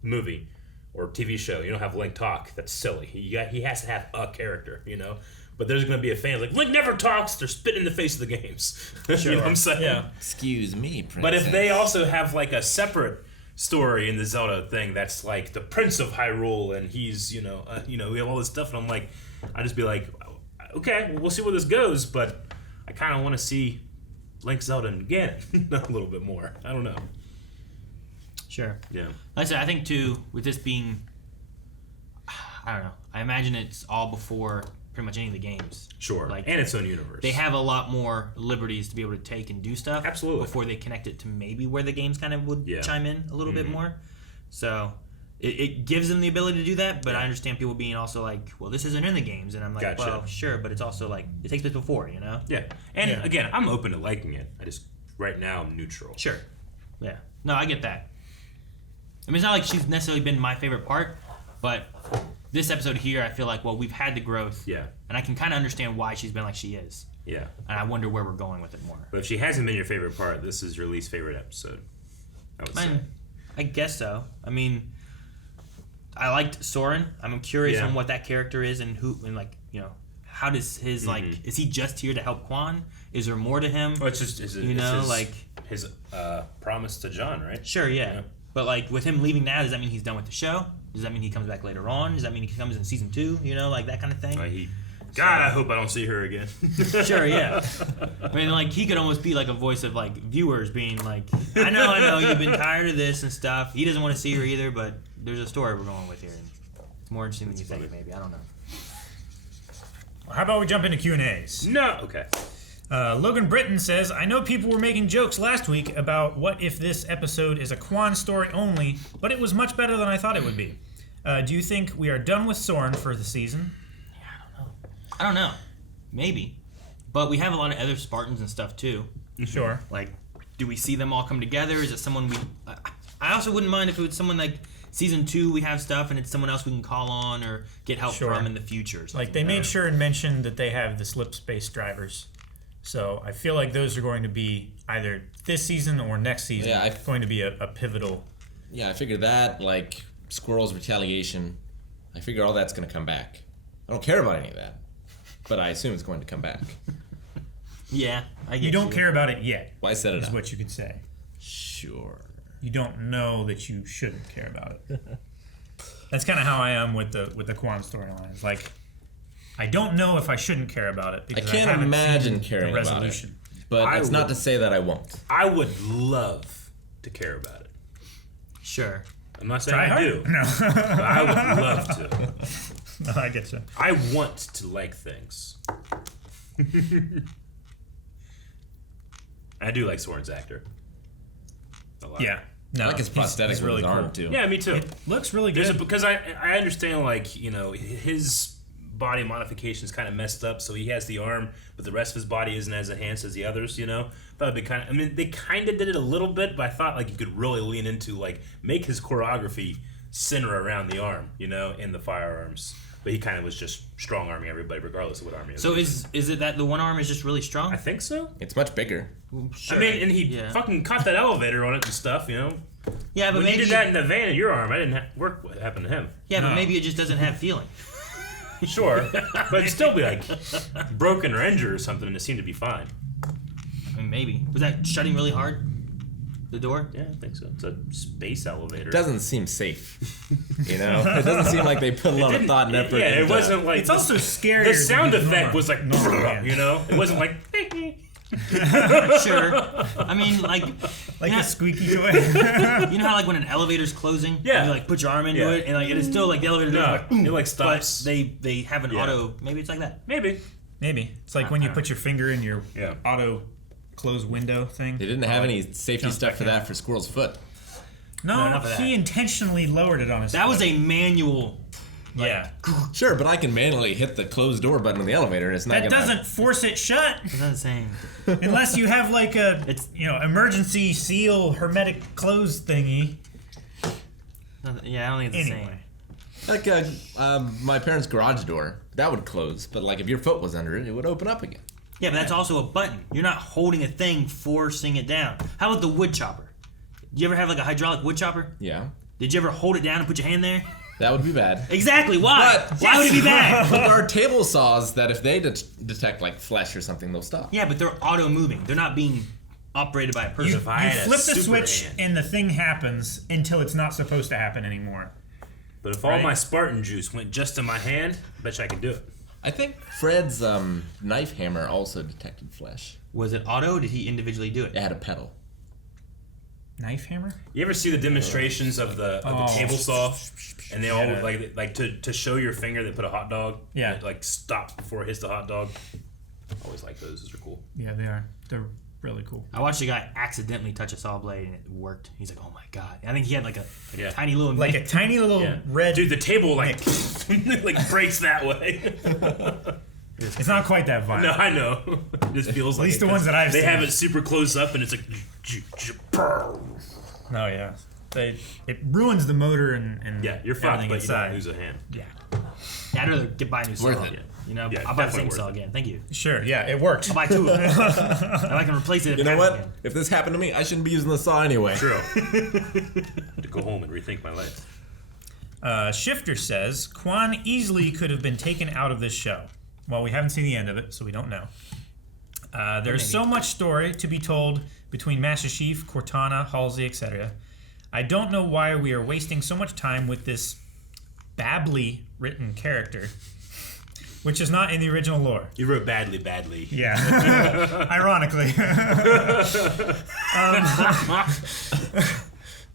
movie or TV show, you don't have Link talk. That's silly. He has to have a character. But there's going to be a fan like, Link never talks. They're spitting in the face of the games. You know what I'm saying? Yeah. Excuse me, princess. But if they also have like a separate story in the Zelda thing that's like the Prince of Hyrule and he's we have all this stuff, and I'm like, I'd just be like, okay, well, we'll see where this goes, but I kind of want to see Link, Zelda, and Ganon a little bit more. I don't know. Sure. Yeah. Like I said, I think too, with this being, I don't know. I imagine it's all before pretty much any of the games. Sure. Like, and its own universe. They have a lot more liberties to be able to take and do stuff. Absolutely. Before they connect it to maybe where the games kind of would chime in a little bit more. So it gives them the ability to do that, but I understand people being also like, well, this isn't in the games. And I'm like, Gotcha. well, sure, but it's also like, it takes place before, Yeah. And again, I'm open to liking it. I just, right now, I'm neutral. Sure. Yeah. No, I get that. I mean, it's not like she's necessarily been my favorite part, but this episode here, I feel like, well, we've had the growth. Yeah. And I can kind of understand why she's been like she is. Yeah. And I wonder where we're going with it more. But if she hasn't been your favorite part, this is your least favorite episode, I would say. I guess so. I mean, I liked Soren. I'm curious on what that character is and how does his is he just here to help Quan? Is there more to him? Well, it's just his promise to John, right? Sure, yeah. But like with him leaving now, does that mean he's done with the show? Does that mean he comes back later on? Does that mean he comes in season 2? Like that kind of thing. I hope I don't see her again. Sure, yeah. I mean, like he could almost be like a voice of like viewers being like, I know, you've been tired of this and stuff. He doesn't want to see her either, but there's a story we're going with here. It's more interesting than you think, maybe. I don't know. Well, how about we jump into Q&As? No, okay. Logan Britton says, I know people were making jokes last week about what if this episode is a Quan story only, but it was much better than I thought it would be. Do you think we are done with Soren for the season? I don't know. Maybe. But we have a lot of other Spartans and stuff too. Sure. Like, do we see them all come together? Is it someone we... I also wouldn't mind if it was someone like season 2 we have stuff and it's someone else we can call on or get help from in the future. Like they made sure and mentioned that they have the slip space drivers. So I feel like those are going to be either this season or next season. Yeah, going to be a pivotal. Yeah, I figured that, like Squirrel's retaliation, I figure all that's going to come back. I don't care about any of that, but I assume it's going to come back. Yeah, I get you don't care about it yet. Well, I set it is up. what you could say. Sure. You don't know that you shouldn't care about it. That's kind of how I am with the Quan storyline. It's like, I don't know if I shouldn't care about it because I can't haven't imagine seen caring the about it. resolution. But that's not to say that I won't. I would love to care about it. Sure. I'm not saying Try I hard? do. No. But I would love to. No, I get you. I want to like things. I do like Soren's actor. A lot. Yeah. No, I like his prosthetic he's with really his arm, cool. too. Yeah, me too. It looks really good. Because I understand, like, his body modification is kind of messed up, so he has the arm, but the rest of his body isn't as enhanced as the others, Thought it'd be kind of... I mean, they kind of did it a little bit, but I thought, like, you could really lean into, like, make his choreography center around the arm, in the firearms. But he kind of was just strong-arming everybody, regardless of what arm he is. So is it that the one arm is just really strong? I think so. It's much bigger. Sure. I mean, and he fucking caught that elevator on it and stuff, Yeah, but when maybe you did that in the van in your arm, I didn't work what happened to him. Yeah, but maybe it just doesn't have feeling. Sure, but it'd still be like broken or injured or something, and it seemed to be fine. I mean, maybe. Was that shutting really hard? The door? Yeah, I think so. It's a space elevator. It doesn't seem safe. You know, it doesn't seem like they put a lot of thought and effort. Yeah, it into wasn't like. It's also scarier. The sound than effect normal- was like, normal band. you know, it wasn't like. Sure. I mean, like a squeaky toy. You know how like when an elevator's closing, Yeah. you like put your arm into Yeah. it, and like it is still like the elevator No, goes like, it like stops. But they have an Yeah. auto. Maybe it's like that. Maybe. Maybe it's like when you put your finger in your Yeah. auto close window thing. They didn't have any safety Jump stuff back for in. that for Squirrel's foot. No, enough of that. he intentionally lowered it on his. That was foot. a manual. Yeah. Sure, but I can manually hit the closed door button on the elevator. It's not That gonna. doesn't force it shut It's not the same. unless you have like a emergency seal hermetic close thingy. Yeah, I don't think it's the Anyway. Like my parents' garage door, that would close, but like if your foot was under it, it would open up again. same. Yeah, but that's also a button. You're not holding a thing, forcing it down. How about the wood chopper? Did you ever have like a hydraulic wood chopper? Yeah, Did you ever hold it down and put your hand there? that would be bad. Exactly. Why? But- Why would it be bad? But there are table saws that if they detect like flesh or something, they'll stop. Yeah, but they're auto moving. They're not being operated by a person. You, If I you had a flip the super switch hand. and the thing happens until it's not supposed to happen anymore. But if all Right. my Spartan juice went just in my hand, I bet you I could do it. I think Fred's knife hammer also detected flesh. Was it auto or did he individually do it? It had a pedal. Knife hammer? You ever see the demonstrations of the table saw, and they all Yeah. like to show your finger, they put a hot dog. Yeah. And it, like stop before it hits the hot dog. Always like those. Those are cool. Yeah, they are. They're really cool. I watched a guy accidentally touch a saw blade and it worked. He's like, oh my god. I think he had like a Yeah. tiny little Like a tiny little Yeah. red. Dude, the table like like breaks that way. It's not quite that violent. No, I know. It just feels like least it, the ones 'cause that I've they seen. have it super close up, and it's like. No, yeah. It ruins the motor and Yeah, you're fucked, everything but you don't inside. lose a hand. Yeah. Yeah, I'd rather get buy a new saw. Worth it. You know, Yeah, I'll buy the definitely same worth saw it. again. Thank you. Sure, yeah, it worked. I'll buy two of them. And I can replace it. If You know it what? happens again. If this happened to me, I shouldn't be using the saw anyway. True. To go home and rethink my life. Shifter says Quan easily could have been taken out of this show. Well, we haven't seen the end of it, so we don't know. There's so much story to be told between Master Chief, Cortana, Halsey, etc. I don't know why we are wasting so much time with this babbly written character, which is not in the original lore. You wrote badly. Yeah, ironically.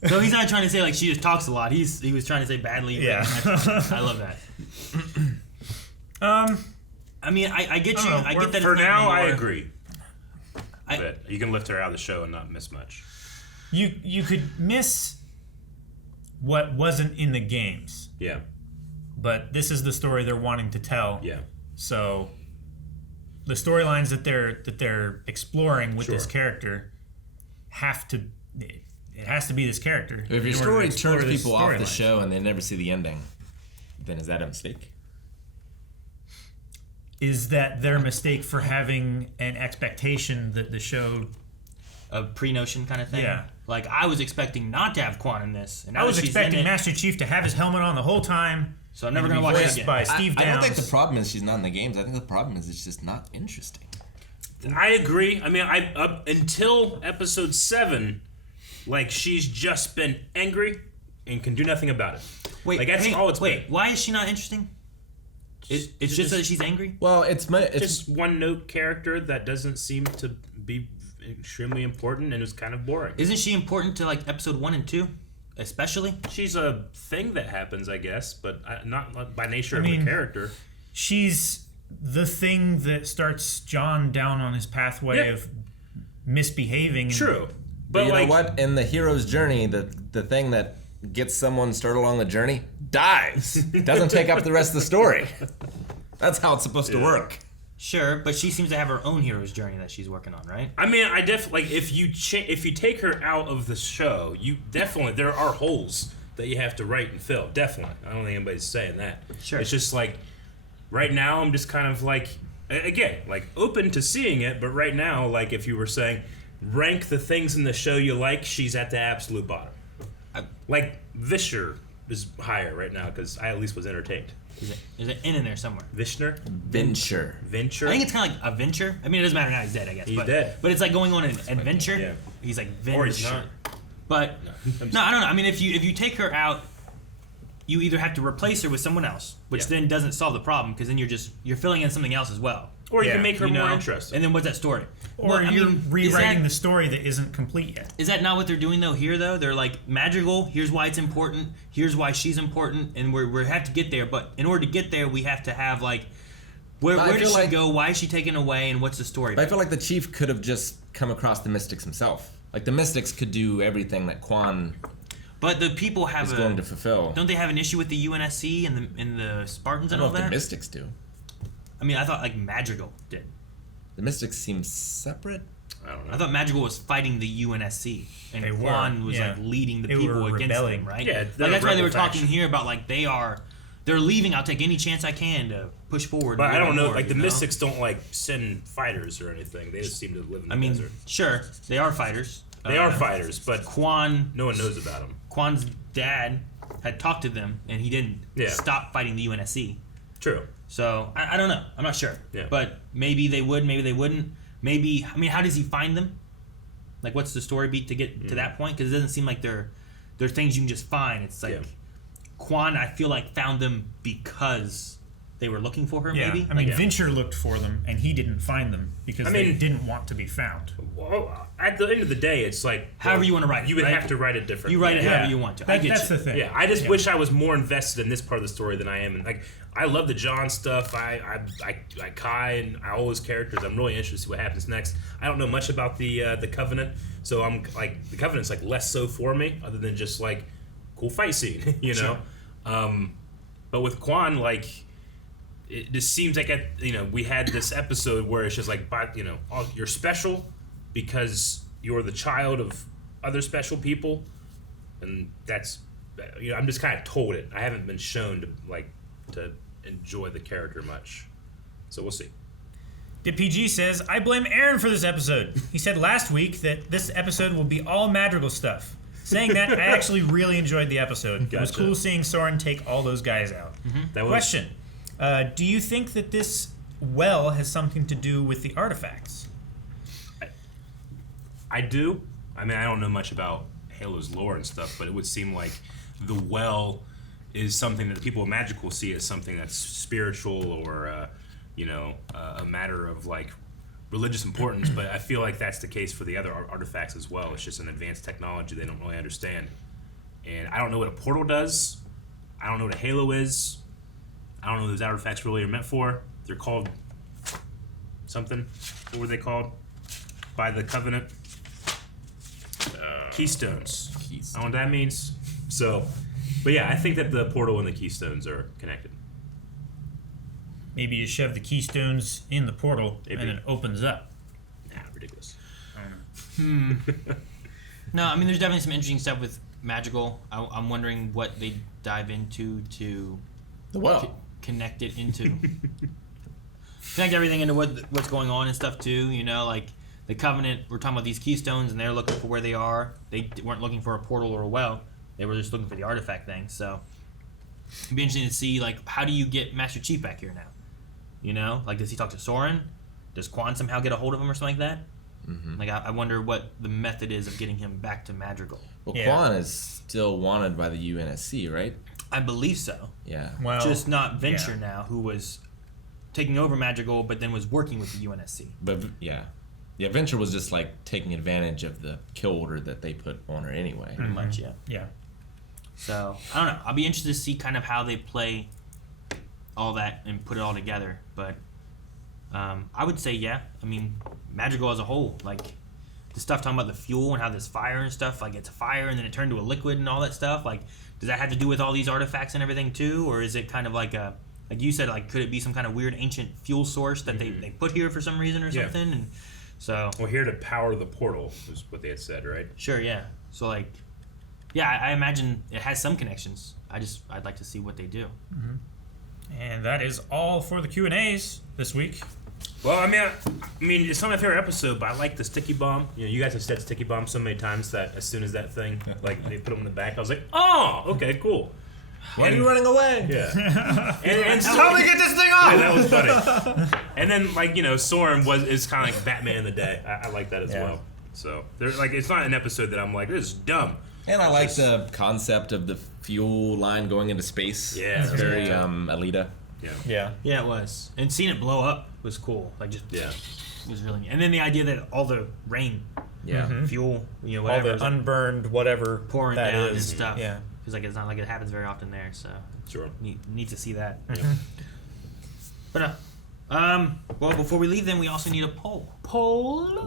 So he's not trying to say like she just talks a lot. He was trying to say badly. Yeah. I love that. I mean, I get you. I get that. For it's not now, in the I lore. agree. But you can lift her out of the show and not miss much. You could miss what wasn't in the games, Yeah. but this is the story they're wanting to tell. Yeah. So the storylines that they're exploring with this Sure. character have to. It has to be this character. If your in order to story explore turns this people off the storyline. show and they never see the ending, then is that a mistake? Is that their mistake for having an expectation that the show? A pre-notion kind of thing. Yeah. Like I was expecting not to have Quan in this, and now I was that she's expecting in it, Master Chief to have his helmet on the whole time. So I'm never and gonna be watch it voiced again. by Steve I Downs. don't think the problem is she's not in the games. I think the problem is it's just not interesting. I agree. I mean, up until episode 7, like she's just been angry and can do nothing about it. Wait, like that's hey, all it's wait. been. Why is she not interesting? It's just that she's angry. Well, it's Just one note character that doesn't seem to be extremely important and is kind of boring. Isn't she important to like episode 1 and 2, especially? She's a thing that happens, I guess, but not by nature I of mean, the character. She's the thing that starts John down on his pathway Yeah. of misbehaving. And True, But but you like, know what? In the hero's journey, the thing that gets someone started along the journey dies. Doesn't take up the rest of the story. That's how it's supposed to work. Sure, but she seems to have her own hero's journey that she's working on, right? I mean, like if you take her out of the show, you definitely there are holes that you have to write and fill. Definitely, I don't think anybody's saying that. Sure. It's just like right now, I'm just kind of like again, like open to seeing it, but right now, like if you were saying rank the things in the show you like, she's at the absolute bottom. Like Vischer is higher right now because I at least was entertained. There's an N in there somewhere. Vishner? Venture. Venture? I think it's kind of like a venture. I mean, it doesn't matter now. He's dead, I guess. He's but, dead. But it's like going on an adventure. Yeah. He's like Or he's venture. not. But no, I don't know. I mean, if you take her out, you either have to replace her with someone else, which then doesn't solve the problem because then you're filling in something else as well. Or you can make her more interesting. And then what's that story? Or you're rewriting the story that isn't complete yet. Is that not what they're doing though? Here though, they're like Madrigal. Here's why it's important. Here's why she's important, and we have to get there. But in order to get there, we have to have like where does she go? Why is she taken away? And what's the story? But I feel like the chief could have just come across the Mystics himself. Like the Mystics could do everything that Quan. But the people have is going to fulfill. Don't they have an issue with the UNSC and the Spartans and all that? I don't know if the Mystics do. I mean, I thought like Madrigal did. The Mystics seem separate. I don't know. I thought Madrigal was fighting the UNSC, and Quan was like leading the people against them, right? Yeah, like, that's why they were talking here about like they're leaving. I'll take any chance I can to push forward. But I don't know. Like the Mystics don't like send fighters or anything. They just seem to live in the desert. Sure, they are fighters. They are fighters, but Quan. No one knows about them. Quan's dad had talked to them, and he didn't stop fighting the UNSC. True. So I don't know. I'm not sure. Yeah. But maybe they would. Maybe they wouldn't. Maybe. I mean, how does he find them? Like, what's the story beat to get to that point? Because it doesn't seem like they're things you can just find. It's like Quan, I feel like, found them because they were looking for her. Maybe. I mean, Venture looked for them, and he didn't find them because they didn't want to be found. Well, at the end of the day, it's like however you want to write it. You would have to write it differently. You write it however you want to. That's the thing. Yeah, I just wish I was more invested in this part of the story than I am. And like, I love the John stuff. I Kai and all those characters. I'm really interested to see what happens next. I don't know much about the Covenant, so I'm like the Covenant's like less so for me, other than just like cool fight scene, you know. Sure. But with Quan, like, it just seems like we had this episode where it's just like, you're special because you're the child of other special people, and that's I'm just kind of told it. I haven't been shown to enjoy the character much, so we'll see. DipPG says, I blame Aaron for this episode. He said last week that this episode will be all Madrigal stuff. Saying that, I actually really enjoyed the episode. Gotcha. It was cool seeing Soren take all those guys out. Mm-hmm. Question. Do you think that this well has something to do with the artifacts? I do. I mean, I don't know much about Halo's lore and stuff, but it would seem like the well is something that the people of Magical see as something that's spiritual or, a matter of like religious importance. But I feel like that's the case for the other artifacts as well. It's just an advanced technology they don't really understand. And I don't know what a portal does. I don't know what a Halo is. I don't know what those artifacts really are meant for. They're called something. What were they called by the Covenant? Keystones. I don't know what that means. So, but yeah, I think that the portal and the keystones are connected. Maybe you shove the keystones in the portal and it opens up. Nah, ridiculous. I don't know. No, I mean, there's definitely some interesting stuff with Madrigal. I'm wondering what they dive into to the well. Connect it into connect everything into what's going on and stuff too. You know, like the Covenant. We're talking about these keystones, and they're looking for where they are. They weren't looking for a portal or a well. They were just looking for the artifact thing. So it'd be interesting to see like how do you get Master Chief back here now? You know, like does he talk to Soren? Does Quan somehow get a hold of him or something like that? Mm-hmm. Like I wonder what the method is of getting him back to Madrigal. Well, Quan is still wanted by the UNSC, right? I believe so. Yeah. Well, just not Venture now, who was taking over Madrigal, but then was working with the UNSC. But Venture was just like taking advantage of the kill order that they put on her anyway. Pretty much, yeah. Yeah. So I don't know. I'll be interested to see kind of how they play all that and put it all together. But I would say, I mean, Madrigal as a whole, like the stuff talking about the fuel and how there's fire and stuff, like it's a fire and then it turned to a liquid and all that stuff. Like, does that have to do with all these artifacts and everything too, or is it kind of like a, like you said, like could it be some kind of weird ancient fuel source that they put here for some reason or something? And so we're here to power the portal, is what they had said, right? Sure, yeah. So like, I imagine it has some connections. I'd like to see what they do. Mm-hmm. And that is all for the Q&As this week. Well, I mean, it's not my favorite episode, but I like the sticky bomb. You know, you guys have said sticky bomb so many times that as soon as that thing, like they put them in the back, I was like, oh, okay, cool. Why are you running away? Yeah. and how do we get this thing off? Yeah, that was funny. And then, like, you know, Soren is kind of like Batman in the day. I like that as well. So there's like it's not an episode that I'm like this is dumb. And I like the concept of the fuel line going into space. Yeah, it's that's very cool. Alita. Yeah. Yeah, it was. And seeing it blow up was cool. Like just it was really. And then the idea that all the rain, fuel, All whatever, the unburned whatever pouring that down is. and stuff. Yeah. Because like it's not like it happens very often there. So Sure. need to see that. But well, before we leave, then we also need a poll,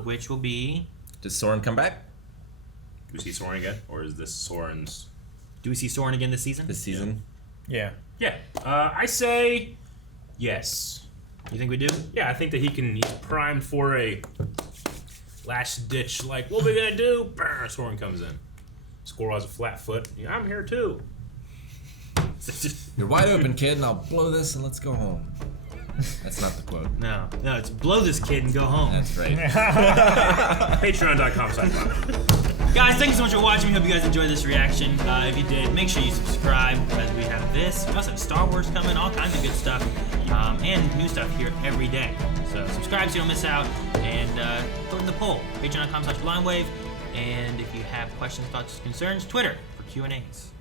which will be: Does Soren come back Do we see Soren again, or is this Soren's? do we see Soren again this season? this season? Yeah. Yeah, I say yes. You think we do? Yeah, I think that he's primed for a last ditch. Like, what are we gonna do? Brr, Soren comes in. Squirrel has a flat foot. Yeah, I'm here too. You're wide open, kid, and I'll blow this and let's go home. That's not the quote. No, it's blow this kid and go home. That's right. Patreon.com/live. Guys, thank you so much for watching. We hope you guys enjoyed this reaction. If you did, make sure you subscribe as we have this. We also have Star Wars coming, all kinds of good stuff, and new stuff here every day. So subscribe so you don't miss out, and go to the poll, patreon.com/blindwave. And if you have questions, thoughts, concerns, Twitter for Q&As.